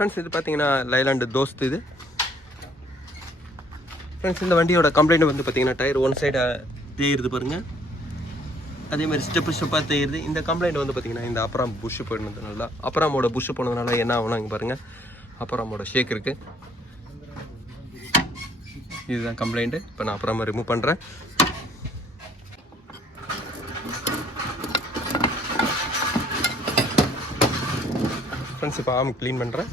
Friends இது பார்த்தீங்கன்னா லைலாண்டு தோஸ்த் இது. ஃப்ரெண்ட்ஸ் இந்த வண்டியோட கம்ப்ளைண்ட் வந்து பார்த்தீங்கன்னா டயர் ஒன் சைடு தேயிருது பாருங்கள், அதேமாதிரி ஸ்டெப்பாக தேயிருது. இந்த கம்ப்ளைண்ட் வந்து பார்த்தீங்கன்னா இந்த அப்புறம் புஷ் போனதுனால, அப்புறமோட புஷ் போனதுனால என்ன ஆகும்னா இங்கே பாருங்கள் அப்புறமோட ஷேக் இருக்குது. இதுதான் கம்ப்ளைண்ட்டு. இப்போ நான் அப்புறமா ரிமூவ் பண்ணுறேன். ஃப்ரெண்ட்ஸ் இப்போ ஆம் க்ளீன் பண்ணுறேன்.